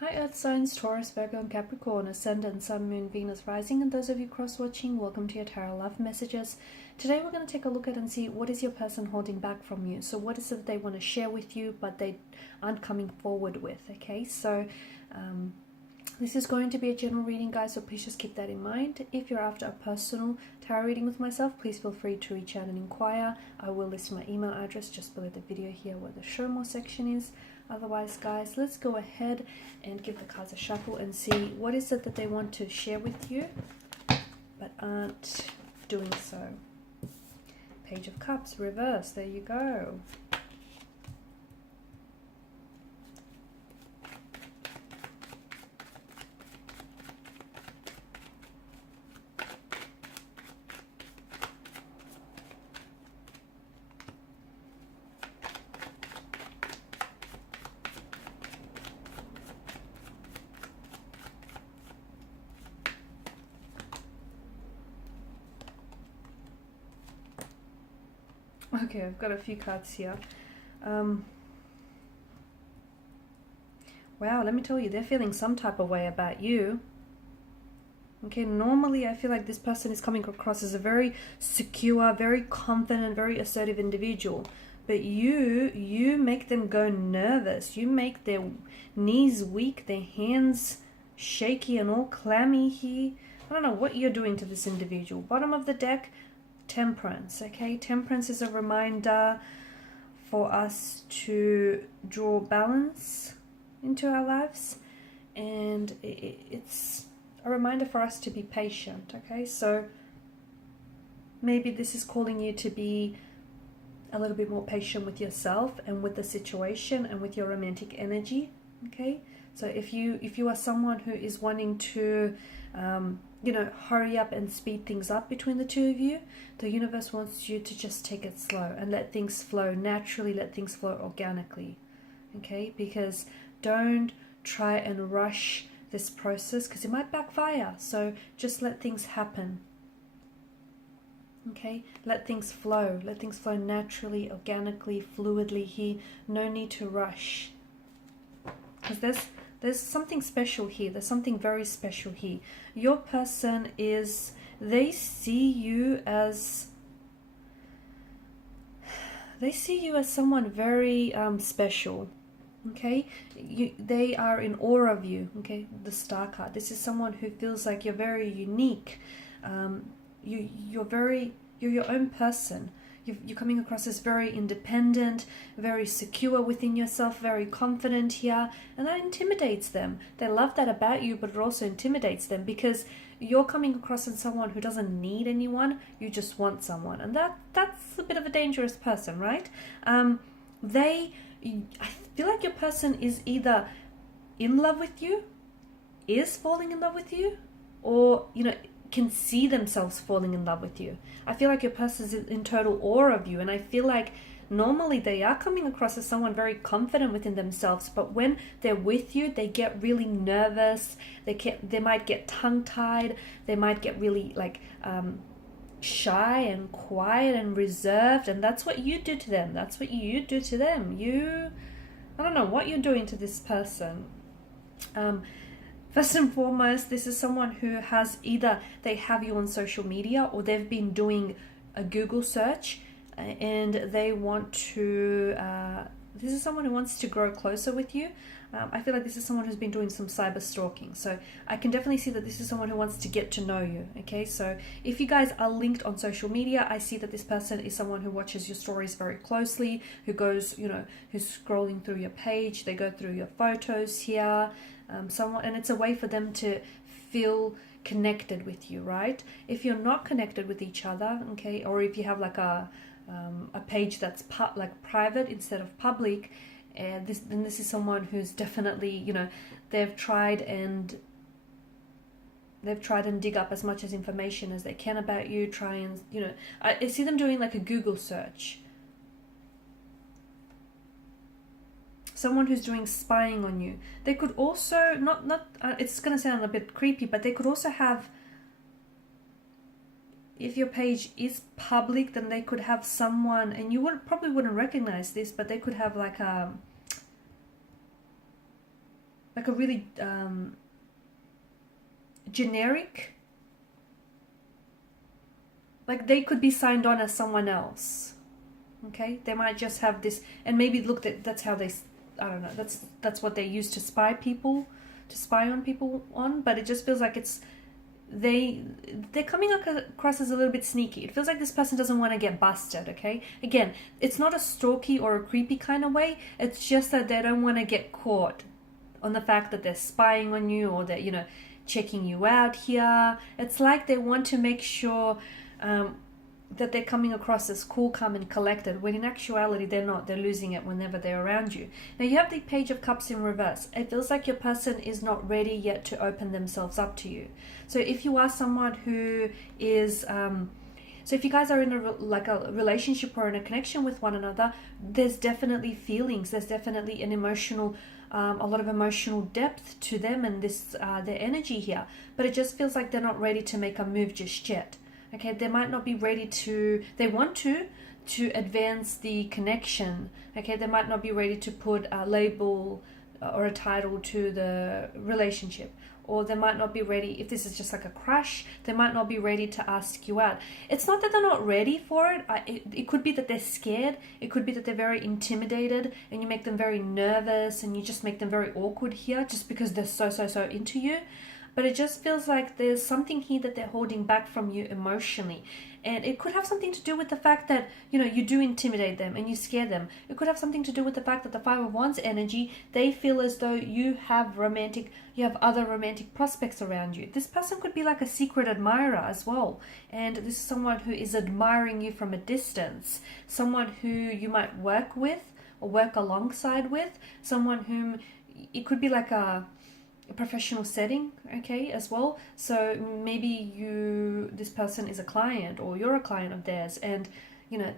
Hi Earth signs, Taurus, Virgo and Capricorn, Ascendant, Sun, Moon, Venus, Rising, and those of you cross-watching, welcome to your Tarot Love Messages. Today we're going to take a look at and see what is your person holding back from you. So what is it they want to share with you but they aren't coming forward with, okay? So this is going to be a general reading, guys, so please just keep that in mind. If you're after a personal tarot reading with myself, please feel free to reach out and inquire. I will list my email address just below the video here where the show more section is. Otherwise, guys, let's go ahead and give the cards a shuffle and see what is it that they want to share with you but aren't doing so. Page of Cups, reverse, there you go. Okay, I've got a few cards here. Wow, let me tell you, they're feeling some type of way about you. Okay, normally I feel like this person is coming across as a very secure, very confident, very assertive individual. But you make them go nervous. You make their knees weak, their hands shaky and all clammy here. I don't know what you're doing to this individual. Bottom of the deck, Temperance, okay? Temperance is a reminder for us to draw balance into our lives, and it's a reminder for us to be patient, okay? So maybe this is calling you to be a little bit more patient with yourself and with the situation and with your romantic energy, okay? So if you are someone who is wanting to you know, hurry up and speed things up between the two of you, the universe wants you to just take it slow and let things flow naturally, let things flow organically, okay? Because don't try and rush this process because it might backfire. So just let things happen, okay? Let things flow naturally, organically, fluidly here. No need to rush, because there's something special here. There's something very special here. Your person is, they see you as someone very special, okay? They are in awe of you, okay? The Star card. This is someone who feels like you're very unique. You're your own person. You're coming across as very independent, very secure within yourself, very confident here, and that intimidates them. They love that about you, but it also intimidates them because you're coming across as someone who doesn't need anyone, you just want someone, and that's a bit of a dangerous person, right? I feel like your person is either in love with you, is falling in love with you, or, you know, can see themselves falling in love with you. I feel like your person is in total awe of you, and I feel like normally they are coming across as someone very confident within themselves, but when they're with you, they get really nervous. They might get tongue-tied. They might get really like shy and quiet and reserved, and that's what you do to them. That's what you do to them. I don't know what you're doing to this person. First and foremost, this is someone who has either they have you on social media or they've been doing a Google search and they want to, this is someone who wants to grow closer with you. I feel like this is someone who's been doing some cyber stalking. So I can definitely see that this is someone who wants to get to know you, okay? So if you guys are linked on social media, I see that this person is someone who watches your stories very closely, who goes, you know, who's scrolling through your page, they go through your photos here, and it's a way for them to feel connected with you, right? If you're not connected with each other, okay, or if you have like a page that's like private instead of public, then this is someone who's definitely, you know, they've tried and dig up as much as information as they can about you, try and, you know, I see them doing like a Google search. Someone who's doing spying on you. They could also, it's going to sound a bit creepy, but they could also have, if your page is public, then they could have someone, and you probably wouldn't recognize this, but they could have like a like a really generic, like they could be signed on as someone else. Okay, they might just have this, and maybe look, that's how they, I don't know, that's what they use to spy on people on. But it just feels like it's they're coming across as a little bit sneaky. It feels like this person doesn't want to get busted. Okay, again, it's not a stalky or a creepy kind of way. It's just that they don't want to get caught on the fact that they're spying on you, or that, you know, checking you out here. It's like they want to make sure that they're coming across as cool, calm and collected, when in actuality they're not. They're losing it whenever they're around you. Now you have the Page of Cups in reverse. It feels like your person is not ready yet to open themselves up to you. So if you are someone who is so if you guys are in a relationship or in a connection with one another, there's definitely feelings, there's definitely an emotional a lot of emotional depth to them and this their energy here. But it just feels like they're not ready to make a move just yet. Okay, they might not be ready to, they want to advance the connection. Okay, they might not be ready to put a label or a title to the relationship. Or they might not be ready, if this is just like a crush, they might not be ready to ask you out. It's not that they're not ready for it. It could be that they're scared. It could be that they're very intimidated and you make them very nervous and you just make them very awkward here just because they're so into you. But it just feels like there's something here that they're holding back from you emotionally. And it could have something to do with the fact that, you know, you do intimidate them and you scare them. It could have something to do with the fact that the Five of Wands energy, they feel as though you have other romantic prospects around you. This person could be like a secret admirer as well. And this is someone who is admiring you from a distance. Someone who you might work with or work alongside with. Someone whom, it could be like a professional setting, okay, as well. So maybe this person is a client or you're a client of theirs, and you know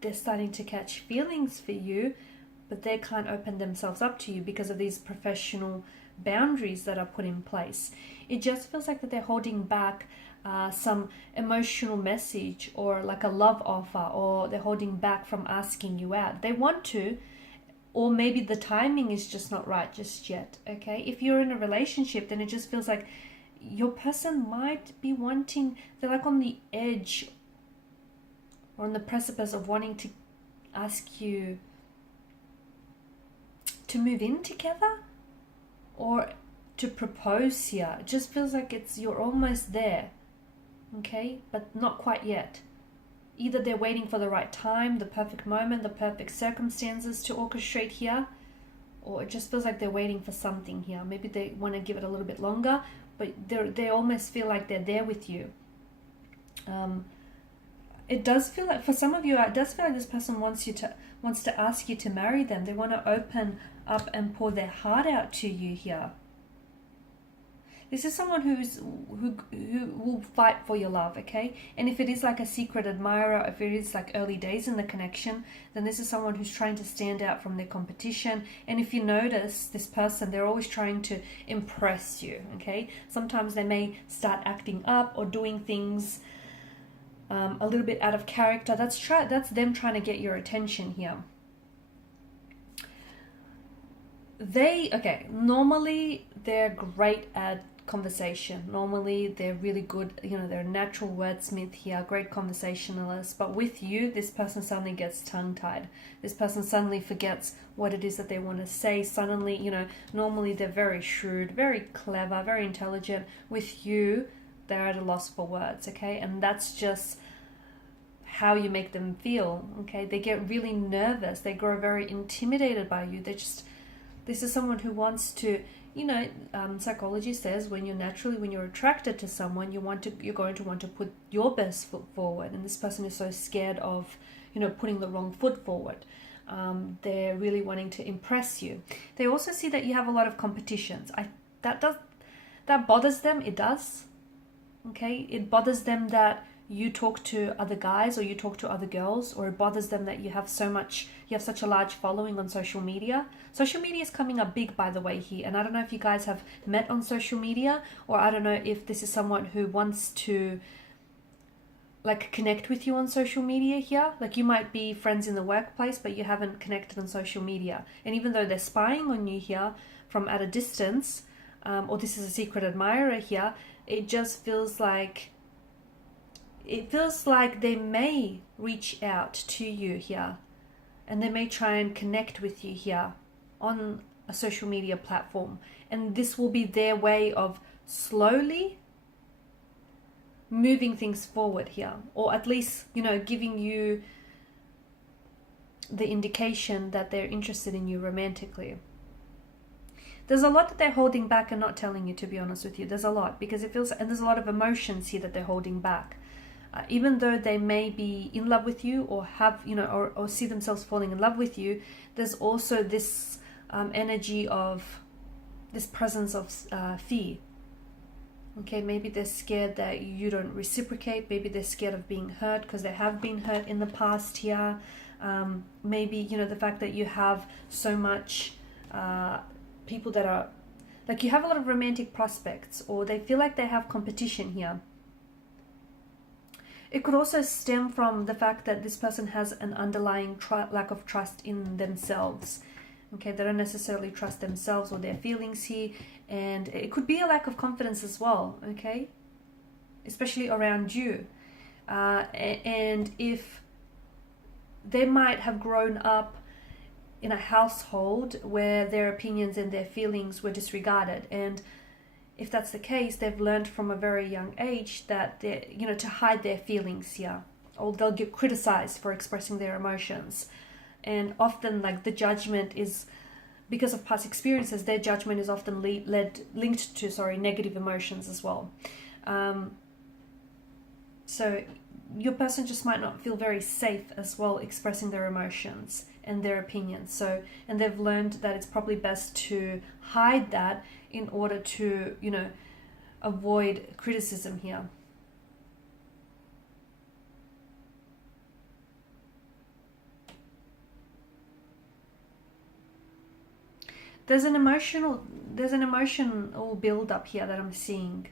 they're starting to catch feelings for you, but they can't open themselves up to you because of these professional boundaries that are put in place. It just feels like that they're holding back some emotional message or like a love offer, or they're holding back from asking you out. They want to, or maybe the timing is just not right just yet, okay? If you're in a relationship, then it just feels like your person might be wanting, they're like on the edge or on the precipice of wanting to ask you to move in together or to propose here. It just feels like you're almost there, okay? But not quite yet. Either they're waiting for the right time, the perfect moment, the perfect circumstances to orchestrate here, or it just feels like they're waiting for something here. Maybe they want to give it a little bit longer, but they almost feel like they're there with you. It does feel like, for some of you, it does feel like this person wants to ask you to marry them. They want to open up and pour their heart out to you here. This is someone who will fight for your love, okay? And if it is like a secret admirer, if it is like early days in the connection, then this is someone who's trying to stand out from their competition. And if you notice this person, they're always trying to impress you, okay? Sometimes they may start acting up or doing things a little bit out of character. That's them trying to get your attention here. Normally they're great at conversation. Normally they're really good, you know, they're a natural wordsmith here, great conversationalist. But with you, this person suddenly gets tongue-tied. This person suddenly forgets what it is that they want to say. Suddenly, you know, normally they're very shrewd, very clever, very intelligent. With you, they're at a loss for words, okay? And that's just how you make them feel, okay? They get really nervous. They grow very intimidated by you. This is someone who wants to, you know, psychology says when you're attracted to someone, you're going to want to put your best foot forward. And this person is so scared of, you know, putting the wrong foot forward. They're really wanting to impress you. They also see that you have a lot of competitions. That bothers them. It does. Okay, it bothers them that you talk to other guys or you talk to other girls, or it bothers them that you have such a large following on social media. Social media is coming up big, by the way, here. And I don't know if you guys have met on social media, or I don't know if this is someone who wants to like connect with you on social media here. Like you might be friends in the workplace, but you haven't connected on social media. And even though they're spying on you here, from at a distance, or this is a secret admirer here, it just feels like, they may reach out to you here, and they may try and connect with you here on a social media platform. And this will be their way of slowly moving things forward here, or at least, you know, giving you the indication that they're interested in you romantically. There's a lot that they're holding back and not telling you, to be honest with you. There's a lot, because it feels, and there's a lot of emotions here that they're holding back. Even though they may be in love with you, or have, you know, or see themselves falling in love with you, there's also this energy of this presence of fear. Okay, maybe they're scared that you don't reciprocate. Maybe they're scared of being hurt, because they have been hurt in the past here. Maybe, you know, the fact that you have so much people that are, like, you have a lot of romantic prospects, or they feel like they have competition here. It could also stem from the fact that this person has an underlying lack of trust in themselves. Okay, they don't necessarily trust themselves or their feelings here, and it could be a lack of confidence as well, okay? Especially around you. And if they might have grown up in a household where their opinions and their feelings were disregarded, and if that's the case, they've learned from a very young age that they, you know, to hide their feelings here, or they'll get criticized for expressing their emotions. And often, like, the judgment is, because of past experiences, their judgment is often linked to negative emotions as well. So your person just might not feel very safe as well expressing their emotions and their opinions. So, and they've learned that it's probably best to hide that in order to, you know, avoid criticism here. There's an emotional build-up here that I'm seeing.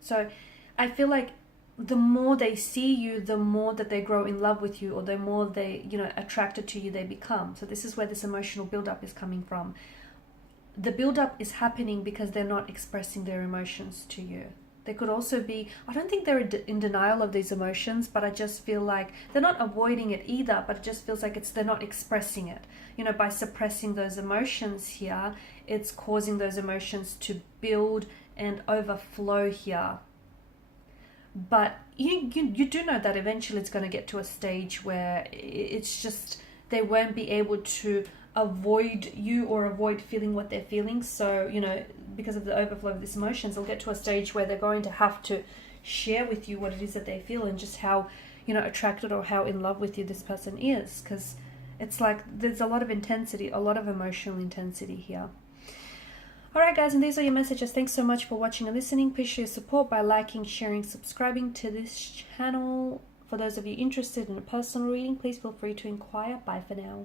So I feel like the more they see you, the more that they grow in love with you, or the more they, you know, attracted to you they become. So this is where this emotional build-up is coming from. The build-up is happening because they're not expressing their emotions to you. They could also be, I don't think they're in denial of these emotions, but I just feel like they're not avoiding it either, but it just feels like they're not expressing it. You know, by suppressing those emotions here, it's causing those emotions to build and overflow here. But you do know that eventually it's going to get to a stage where it's just, they won't be able to avoid you or avoid feeling what they're feeling. So, you know, because of the overflow of these emotions, they'll get to a stage where they're going to have to share with you what it is that they feel, and just how, you know, attracted or how in love with you this person is. Because it's like there's a lot of intensity, a lot of emotional intensity here. Alright guys, and these are your messages. Thanks so much for watching and listening. Please show your support by liking, sharing, subscribing to this channel. For those of you interested in a personal reading, please feel free to inquire. Bye for now.